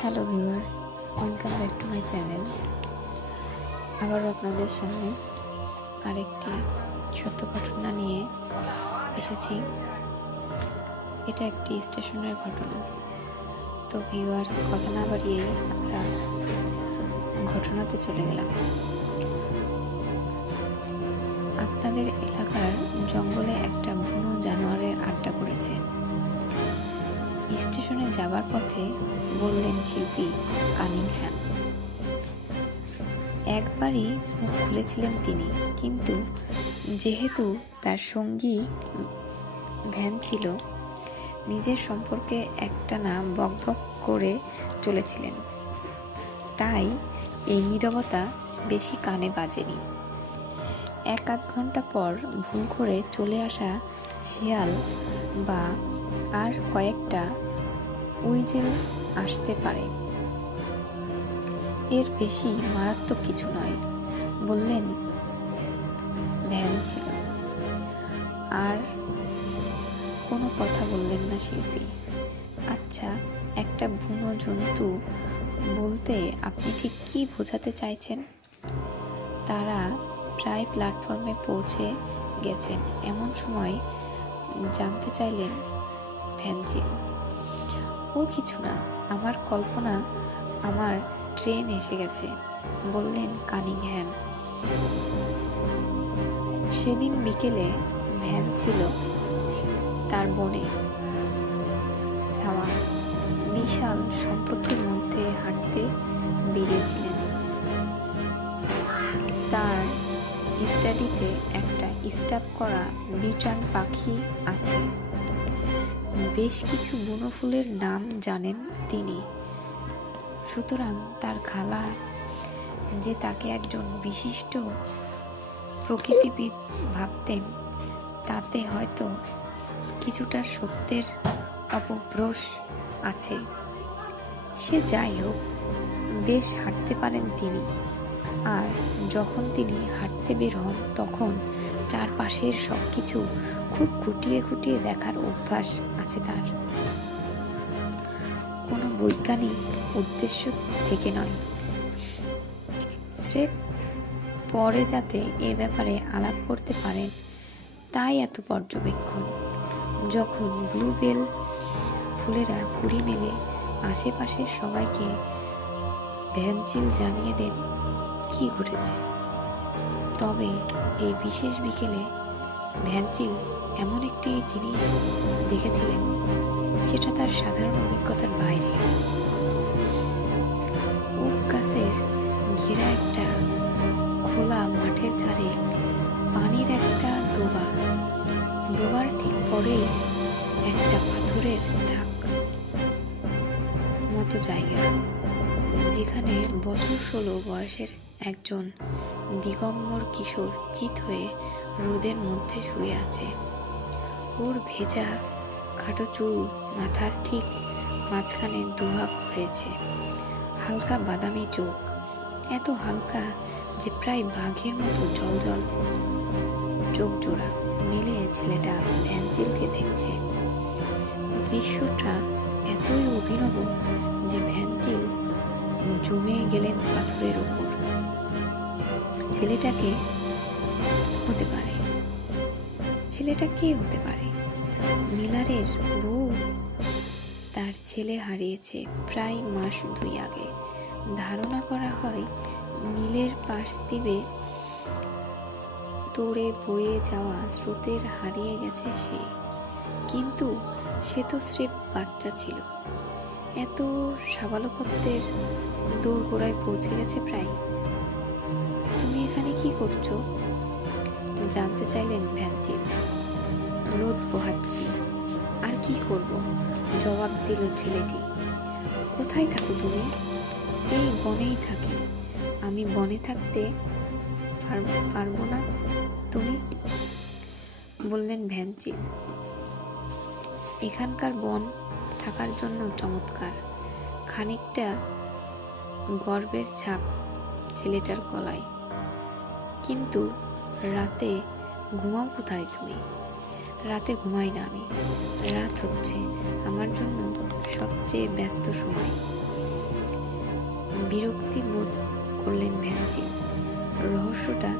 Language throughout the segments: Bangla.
Hello viewers, welcome back to my channel. আবারও আপনাদের সামনে আরেকটি সত্য ঘটনা নিয়ে এসেছি। এটা একটি স্টেশনের ঘটনা। তো ভিউয়ার্স, কথা না বাড়িয়ে আমরা ঘটনাতে চলে গেলাম। আপনাদের এলাকার জঙ্গলে একটা বুনো জানোয়ারের আড্ডা করেছে। স্টেশনে যাবার পথে বললেন শিল্পী কানিংহ্যাম। একবারই মুখ খুলেছিলেন তিনি, কিন্তু যেহেতু তার সঙ্গী ভ্যান ছিল, নিজের সম্পর্কে একটানা বকবক করে চলেছিলেন। তাই এই নীরবতা বেশি কানে বাজেনি। 1-8 ঘন্টা পর ভুল করে চলে আসা শিয়াল বা আর কয়েকটা উইজেল আসতে পারে, এর বেশি মারাত্মক কিছু নয়, বললেন ভ্যান ছিল। আর কোনো কথা বললেন না শিল্পী। আচ্ছা, একটা বুনো জন্তু বলতে আপনি ঠিক কি বোঝাতে চাইছেন? তারা প্রায় প্ল্যাটফর্মে পৌঁছে গেছেন এমন সময় জানতে চাইলেন ভ্যানচিল। ও কিছু না, আমার কল্পনা, আমার ট্রেন এসে গেছে, বললেন কানিংহ্যাম। সেদিন বিকেলে ভ্যান ছিল তার বনে সাওয়া বিশাল সম্পত্তির মধ্যে হাঁটতে বেরিয়েছিলেন। তার স্টাডিতে একটা স্টাফ করা বিটান পাখি আছে। বেশ কিছু বুনো ফুলের নাম জানেন তিনি। সুতরাং তার খালা যে তাকে একজন বিশিষ্ট প্রকৃতিবিদ ভাবতেন, তাতে হয়তো কিছুটা সত্যের অপভ্রংশ আছে। সে যাই হোক, বেশ হাঁটতে পারেন তিনি। আর যখন তিনি হাঁটতে বের হন, তখন চারপাশের সব কিছু খুব খুঁটিয়ে খুঁটিয়ে দেখার অভ্যাস আছে তার। কোনো বৈজ্ঞানিক উদ্দেশ্য থেকে নয়, স্রেফ পরে যাতে এ ব্যাপারে আলাপ করতে পারেন, তাই এত পর্যবেক্ষণ। যখন ব্লুবেল ফুলেরা কুড়ি মেলে আশেপাশের সবাইকে ভ্যানচিল জানিয়ে দেন কি ঘটেছে। তবে এই বিশেষ বিকেলে ভ্যানচিল এমন একটি জিনিস দেখেছিলেন, সেটা তার সাধারণ অভিজ্ঞতার বাইরে। ওক গাছের ঘেরা একটা খোলা মাঠের ধারে পানির একটা ডোবার ঠিক পরেই একটা পাথরের দাগ মতো জায়গা, যেখানে বছর 16 বয়সের একজন দিগম্বর কিশোর চিত হয়ে রোদের মধ্যে শুয়ে আছে। ওর ভেজা খাটো চুল মাথার ঠিক মাঝখানে দুভাগ হয়েছে, হালকা বাদামি চোখ, এত হালকা যে প্রায় বাঘের মতো জলজল চোখ জোড়া মেলে ছেলেটা ভ্যানচিলকে দেখছে। দৃশ্যটা এতই অভিনব যে ভ্যানচিল জমে গেলেন পাথরের উপর। ছেলেটা কে হতে পারে? মিলারের বউ। তার ছেলে হারিয়েছে প্রায় মাস 2 আগে। ধারণা করা হয় মিলের পাশ দিয়ে দৌড়ে বয়ে যাওয়া স্রোতের হারিয়ে গেছে সে। কিন্তু সে তো স্রেফ বাচ্চা ছিল, এত সাবালকত্বের দোরগোড়ায় পৌঁছে গেছে প্রায়। তুমি এখানে কি করছো? জানতে চাইলেন ভ্যানচিল। রোদ পোহাচ্ছি, আর কি করব, জবাব দিল ছেলেটি। কোথায় থাকো তুমি? এই বনেই থাকি। আমি বনে থাকতে পারবো না তুমি? বললেন ভ্যানচিল। এখানকার বন থাকার জন্য চমৎকার। খানিকটা গর্বের ছাপ ছেলেটার গলায়। কিন্তু রাতে ঘুমাও কোথায় তুমি? রাতে ঘুমাই না আমি। রাত হচ্ছে আমার জন্য সবচেয়ে ব্যস্ত সময়। বিরক্তি বোধ করলেন ভ্যানচিল। রহস্যটা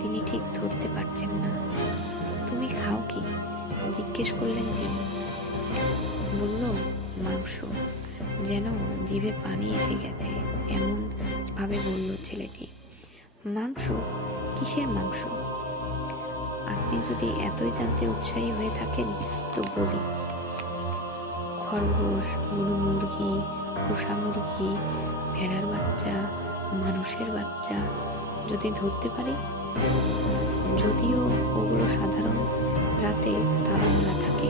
তিনি ঠিক ধরতে পারছেন না। তুমি খাও কি? জিজ্ঞেস করলেন তিনি। বলল, মাংস। যেন জিভে পানি এসে গেছে এমন ভাবে বলল ছেলেটি। মাংস? কিসের মাংস? আপনি যদি এতই জানতে উৎসাহী হয়ে থাকেন তো বলি। খরগোশ, বুনো মুরগি, পোষা মুরগি, ভেড়ার বাচ্চা, মানুষের বাচ্চা যদি ধরতে পারি। যদিও ওগুলো সাধারণ রাতে তালা মারা থাকে।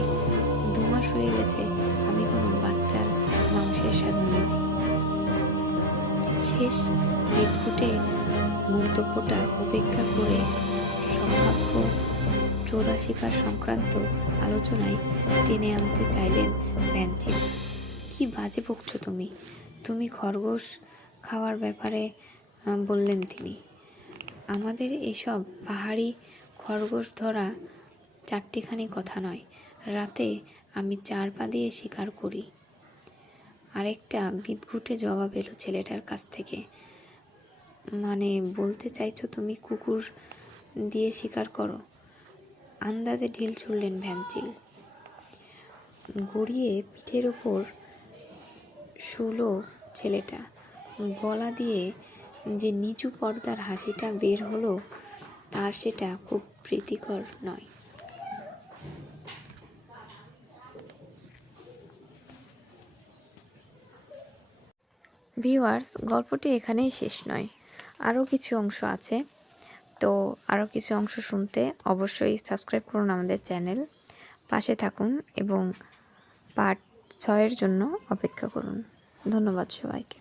2 মাস হয়ে গেছে আমি কোনো বাচ্চার মাংসের স্বাদ নিয়েছি। শেষ বিদঘুটে মন্তব্যটা উপেক্ষা করে সম্ভাব্য চোরা শিকার সংক্রান্ত আলোচনায় টেনে আনতে চাইলেন ভ্যানচিল। কি বাজে বকছো তুমি? তুমি খরগোশ খাওয়ার ব্যাপারে বললেন তিনি। আমাদের এসব পাহাড়ি খরগোশ ধরা 4টিখানি কথা নয়। রাতে আমি 4 পা দিয়ে শিকার করি। আরেকটা বিদঘুটে জবাব এলো ছেলেটার কাছ থেকে। মানে বলতে চাইছো তুমি কুকুর দিয়ে শিকার করো? আন্দাজে ঢিল ছুড়লেন ভ্যানচিল। গড়িয়ে পিঠের ওপর শুলো ছেলেটা। গলা দিয়ে যে নিচু পর্দার হাসিটা বের হলো তার সেটা খুব প্রীতিকর নয়। ভিউয়ার্স, গল্পটি এখানেই শেষ নয়, আরও কিছু অংশ আছে। তো আরও কিছু অংশ শুনতে অবশ্যই সাবস্ক্রাইব করুন আমাদের চ্যানেল, পাশে থাকুন এবং পার্ট 6 এর জন্য অপেক্ষা করুন। ধন্যবাদ সবাইকে।